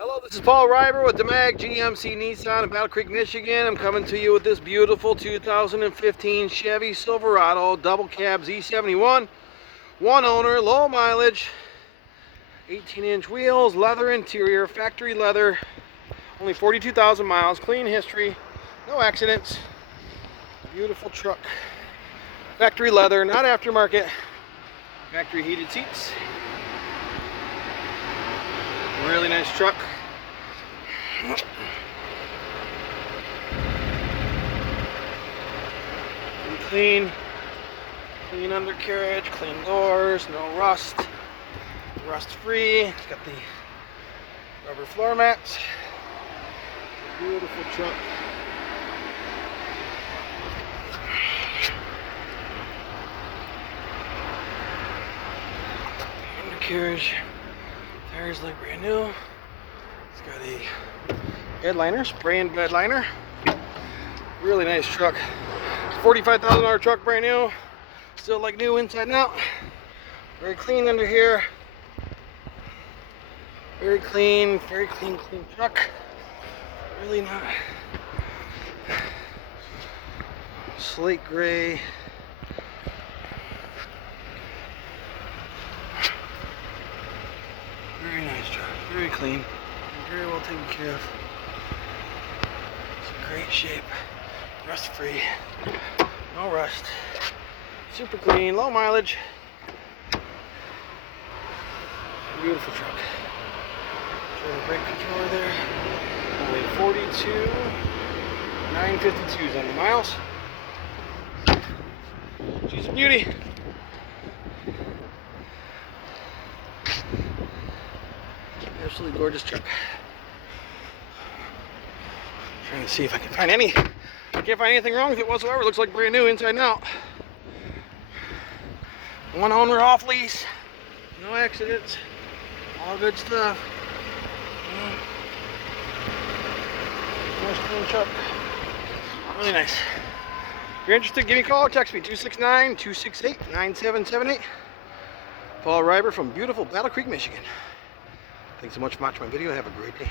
Hello, this is Paul Reiber with DeMag GMC Nissan in Battle Creek, Michigan. I'm coming to you with this beautiful 2015 Chevy Silverado double cab Z71. One owner, low mileage, 18-inch wheels, leather interior, factory leather, only 42,000 miles, clean history, no accidents. Beautiful truck. Factory leather, not aftermarket. Factory heated seats. Really nice truck. Clean undercarriage, clean doors, no rust, rust free. It's got the rubber floor mats. Beautiful truck. Undercarriage, tires look brand new. It's got a Bedliner, spray and Bedliner. Really nice truck. $45,000 truck, brand new. Still like new inside and out. Very clean under here. Very clean truck. Really not. Slate gray. Very nice truck. Very clean. Very well taken care of. It's in great shape. Rust free. No rust. Super clean. Low mileage. Beautiful truck. Show the brake controller there. Only 952s on the miles. She's a beauty. Absolutely gorgeous truck. Trying to see if I can find I can't find anything wrong with it whatsoever. It looks like brand new inside and out. One owner, off lease. No accidents. All good stuff. Nice clean truck. Really nice. If you're interested, give me a call or text me 269-268-9778. Paul Reiber from beautiful Battle Creek, Michigan. Thanks so much for watching my video. Have a great day.